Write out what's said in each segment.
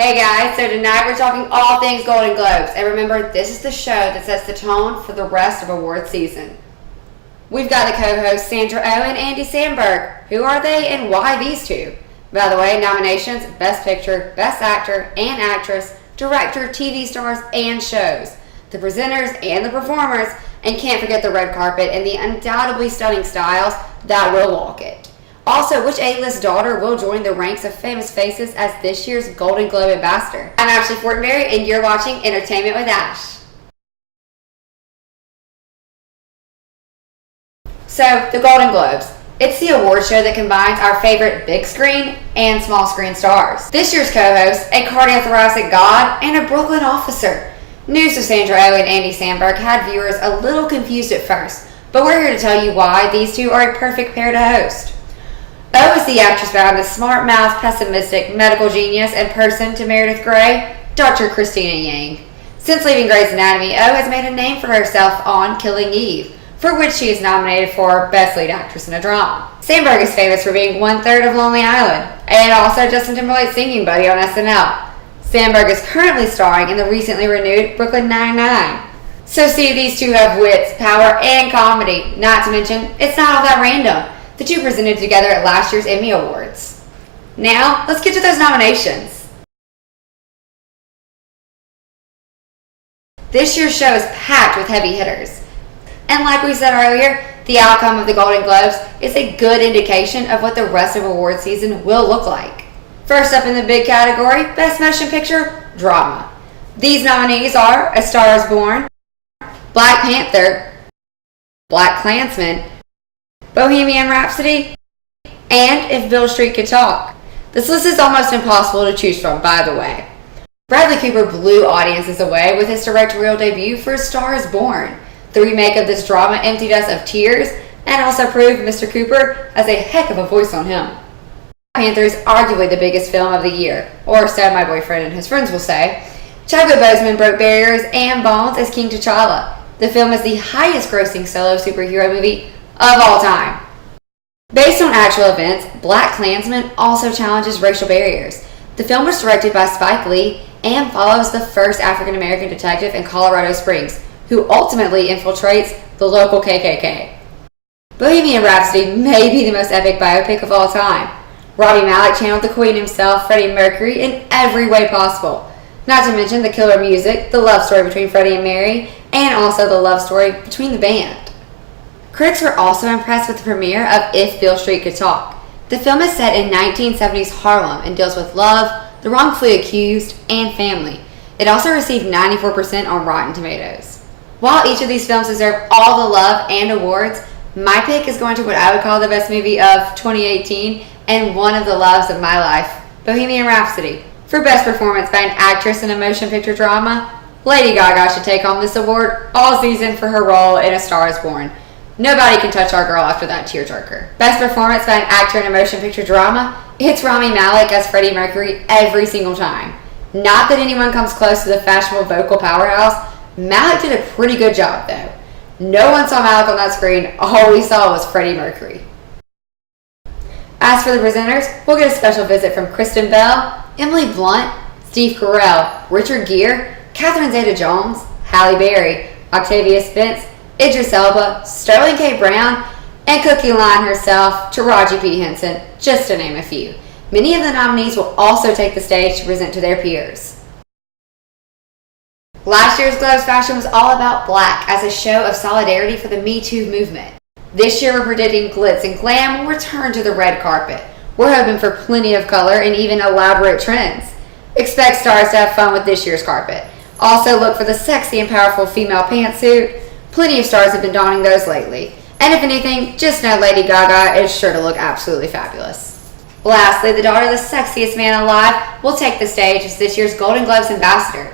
Hey guys, so tonight we're talking all things Golden Globes. And remember, this is the show that sets the tone for the rest of award season. We've got the co-hosts Sandra Oh and Andy Samberg. Who are they and why these two? By the way, nominations: Best Picture, Best Actor and Actress, Director, TV stars, and shows. The presenters and the performers, and can't forget the red carpet and the undoubtedly stunning styles that will walk it. Also, which A-list daughter will join the ranks of famous faces as this year's Golden Globe ambassador? I'm Ashley Fortenberry, and you're watching Entertainment with Ash. So, the Golden Globes. It's the award show that combines our favorite big screen and small screen stars. This year's co-hosts, a cardiothoracic god and a Brooklyn officer. News of Sandra Oh and Andy Samberg had viewers a little confused at first, but we're here to tell you why these two are a perfect pair to host. Oh is the actress behind the smart-mouthed, pessimistic medical genius and person to Meredith Grey, Dr. Christina Yang. Since leaving Grey's Anatomy, Oh has made a name for herself on Killing Eve, for which she is nominated for Best Lead Actress in a Drama. Samberg is famous for being one-third of Lonely Island, and also Justin Timberlake's singing buddy on SNL. Samberg is currently starring in the recently renewed Brooklyn Nine-Nine. So see, these two have wits, power, and comedy. Not to mention, it's not all that random. The two presented together at last year's Emmy Awards. Now, let's get to those nominations. This year's show is packed with heavy hitters. And like we said earlier, the outcome of the Golden Globes is a good indication of what the rest of award season will look like. First up in the big category, Best Motion Picture, Drama. These nominees are A Star is Born, Black Panther, BlacKkKlansman, Bohemian Rhapsody, and If Beale Street Could Talk. This list is almost impossible to choose from, by the way. Bradley Cooper blew audiences away with his directorial debut for A Star is Born. The remake of this drama emptied us of tears and also proved Mr. Cooper has a heck of a voice on him. Black Panther is arguably the biggest film of the year, or so my boyfriend and his friends will say. Chadwick Boseman broke barriers and bones as King T'Challa. The film is the highest grossing solo superhero movie of all time. Based on actual events, BlacKkKlansman also challenges racial barriers. The film was directed by Spike Lee and follows the first African-American detective in Colorado Springs, who ultimately infiltrates the local KKK. Bohemian Rhapsody may be the most epic biopic of all time. Rami Malek channeled the Queen himself, Freddie Mercury, in every way possible. Not to mention the killer music, the love story between Freddie and Mary, and also the love story between the band. Critics were also impressed with the premiere of If Beale Street Could Talk. The film is set in 1970s Harlem and deals with love, the wrongfully accused, and family. It also received 94% on Rotten Tomatoes. While each of these films deserve all the love and awards, my pick is going to what I would call the best movie of 2018 and one of the loves of my life, Bohemian Rhapsody. For Best Performance by an Actress in a Motion Picture Drama, Lady Gaga should take home this award all season for her role in A Star is Born. Nobody can touch our girl after that tearjerker. Best Performance by an Actor in a Motion Picture Drama, it's Rami Malek as Freddie Mercury every single time. Not that anyone comes close to the fashionable vocal powerhouse. Malek did a pretty good job though. No one saw Malek on that screen, all we saw was Freddie Mercury. As for the presenters, we'll get a special visit from Kristen Bell, Emily Blunt, Steve Carell, Richard Gere, Catherine Zeta-Jones, Halle Berry, Octavia Spence, Idris Elba, Sterling K. Brown, and Cookie Line herself, Taraji P. Henson, just to name a few. Many of the nominees will also take the stage to present to their peers. Last year's Globes fashion was all about black as a show of solidarity for the Me Too movement. This year we're predicting glitz and glam will return to the red carpet. We're hoping for plenty of color and even elaborate trends. Expect stars to have fun with this year's carpet. Also look for the sexy and powerful female pantsuit. Plenty of stars have been donning those lately. And if anything, just know Lady Gaga is sure to look absolutely fabulous. Lastly, the daughter of the sexiest man alive will take the stage as this year's Golden Globes ambassador.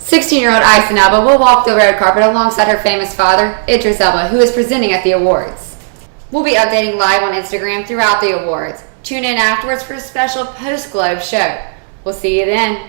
16-year-old Aisyn Elba will walk the red carpet alongside her famous father, Idris Elba, who is presenting at the awards. We'll be updating live on Instagram throughout the awards. Tune in afterwards for a special post-Globe show. We'll see you then.